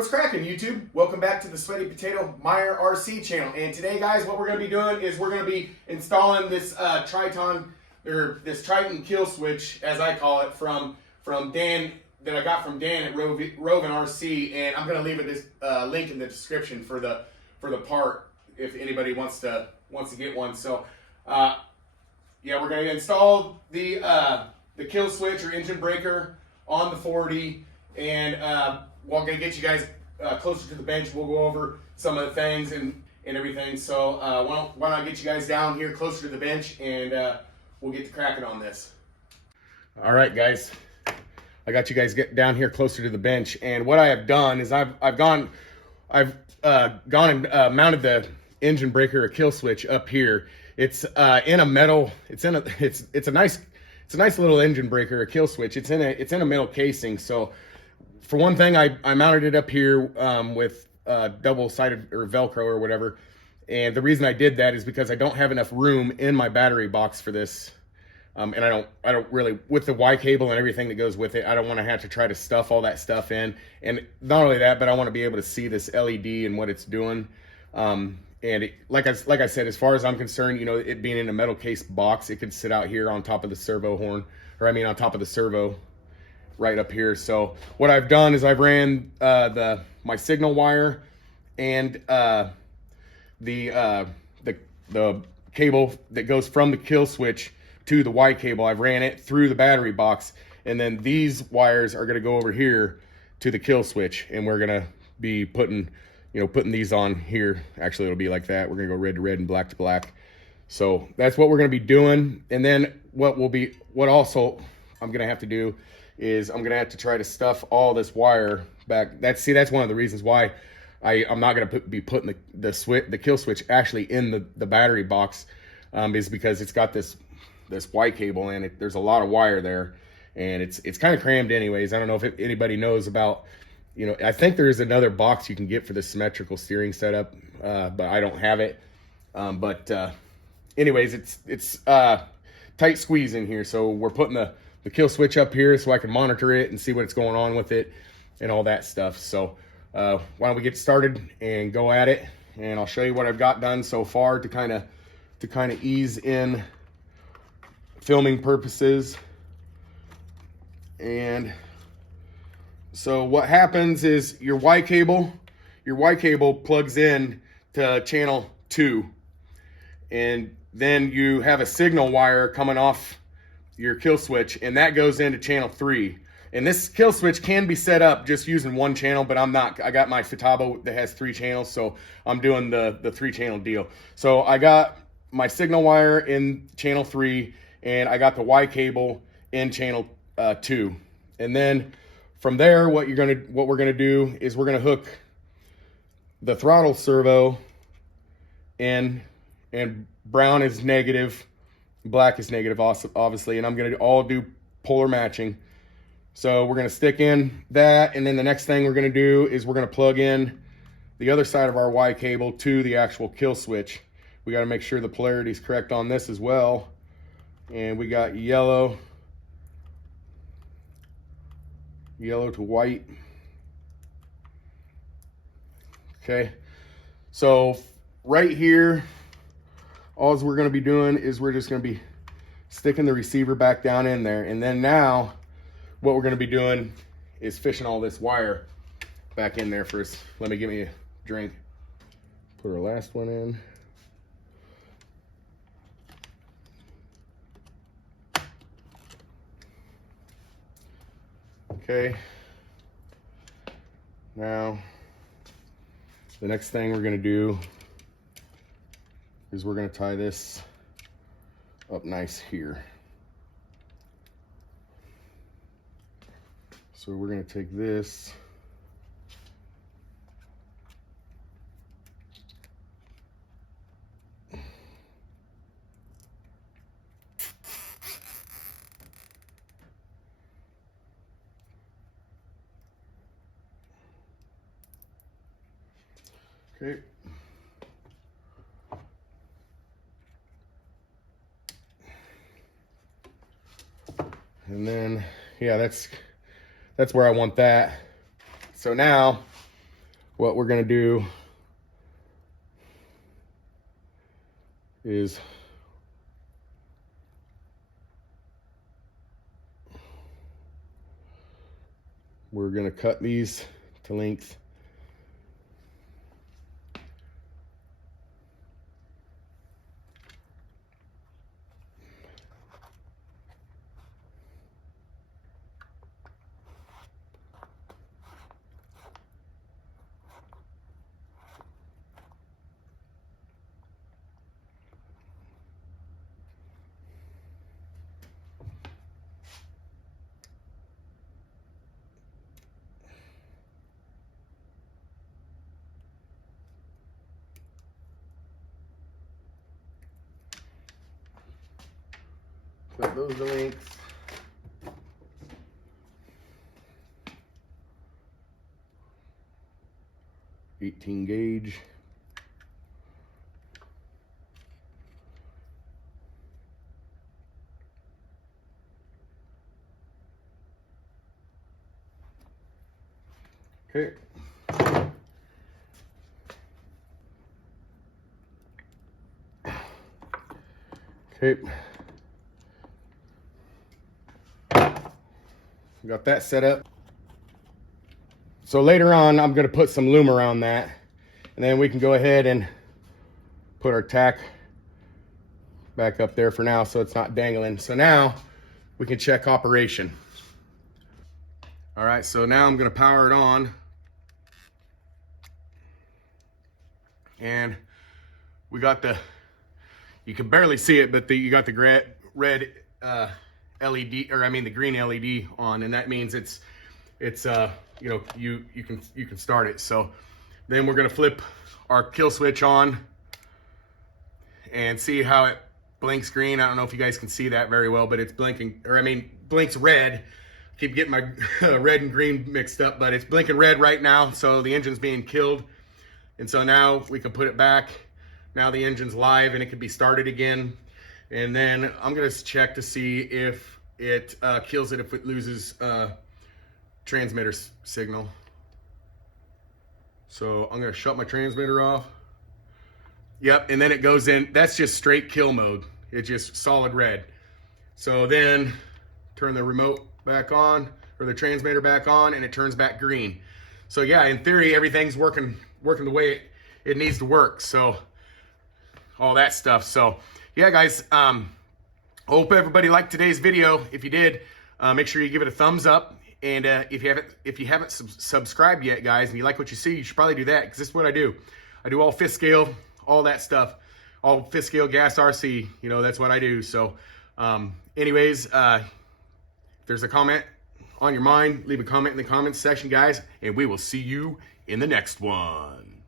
What's cracking, YouTube? Welcome back to the Sweaty Potato Meyer RC channel. And today, guys, what we're going to be doing is we're going to be installing this Triton, or this Triton Killswitch, as I call it, from Dan, that I got from Dan at Rovan RC. And I'm going to leave this link in the description for the part if anybody wants to get one. So, yeah, we're going to install the Killswitch or engine breaker on the 40, and we're going to get you guys closer to the bench. We'll go over some of the things and everything. So why don't I get you guys down here closer to the bench, and we'll get to cracking on this. All right, guys. I got you guys down here closer to the bench, and what I have done is I've gone and mounted the engine breaker or Killswitch up here. It's in a metal. It's a nice little engine breaker, a Killswitch. It's in a metal casing. So for one thing, I mounted it up here with double-sided or Velcro or whatever. And the reason I did that is because I don't have enough room in my battery box for this. And I don't really, with the Y cable and everything that goes with it, I don't want to have to try to stuff all that stuff in. And not only that, but I want to be able to see this LED and what it's doing. And like I said, as far as I'm concerned, you know, it being in a metal case box, it could sit out here on top of the servo horn, or I mean on top of the servo right up here. So what I've done is I've ran my signal wire and the cable that goes from the Killswitch to the Y cable. I've ran it through the battery box, and then these wires are going to go over here to the Killswitch, and we're going to be putting these on here. Actually, it'll be like that. We're going to go red to red and black to black. So that's what we're going to be doing. And then what also I'm going to have to do is I'm going to have to try to stuff all this wire back. That's one of the reasons why I'm not going to be putting the Killswitch actually in the battery box, is because it's got this Y cable in it. There's a lot of wire there, and it's kind of crammed anyways. I don't know if anybody knows about, you know, I think there's another box you can get for the symmetrical steering setup, but I don't have it. Anyways, it's tight squeeze in here. So we're putting the Killswitch up here so I can monitor it and see what's going on with it and all that stuff. So why don't we get started and go at it, and I'll show you what I've got done so far to kind of ease in filming purposes. And so what happens is your Y cable plugs in to channel 2, and then you have a signal wire coming off your Killswitch, and that goes into channel 3. And this Killswitch can be set up just using one channel, but I'm not. I got my Futaba that has 3 channels, so I'm doing the 3-channel deal. So I got my signal wire in channel 3, and I got the Y cable in channel 2. And then from there, what we're gonna do is we're gonna hook the throttle servo in, and brown is negative, black is negative, obviously, and I'm gonna all do polar matching. So we're gonna stick in that, and then the next thing we're gonna do is we're gonna plug in the other side of our Y cable to the actual Killswitch. We gotta make sure the polarity is correct on this as well. And we got yellow to white. Okay, so right here, all we're going to be doing is we're just going to be sticking the receiver back down in there. And then now what we're going to be doing is fishing all this wire back in there first. Let me get me a drink. Put our last one in. Okay, now the next thing we're going to do is we're going to tie this up nice here. So we're going to take this, okay. And then, yeah, that's where I want that. So now what we're going to do is we're going to cut these to length. Cut those to length. .18 gauge. Okay. Okay. Got that set up. So later on, I'm going to put some loom around that, and then we can go ahead and put our tack back up there for now so it's not dangling. So now we can check operation. All right, so now I'm going to power it on. And we got the, you can barely see it, but you got the red LED, or I mean the green LED on, and that means it's you know, you can start it. So then we're gonna flip our kill switch on and see how it blinks green. I don't know if you guys can see that very well, but it's blinking, or I mean blinks red. Keep getting my red and green mixed up, but it's blinking red right now, so the engine's being killed. And so now we can put it back. Now the engine's live and it can be started again. And then I'm gonna check to see if it kills it if it loses transmitter signal. So I'm gonna shut my transmitter off. Yep, and then it goes in, that's just straight kill mode. It's just solid red. So then turn the remote back on, or the transmitter back on, and it turns back green. So yeah, in theory, everything's working the way it needs to work. So all that stuff. So yeah, guys, hope everybody liked today's video. If you did, make sure you give it a thumbs up. And if you haven't subscribed yet, guys, and you like what you see, you should probably do that, because this is what I do. I do all fifth scale, all that stuff, all fifth scale gas RC. You know, that's what I do. So anyways, if there's a comment on your mind, leave a comment in the comments section, guys, and we will see you in the next one.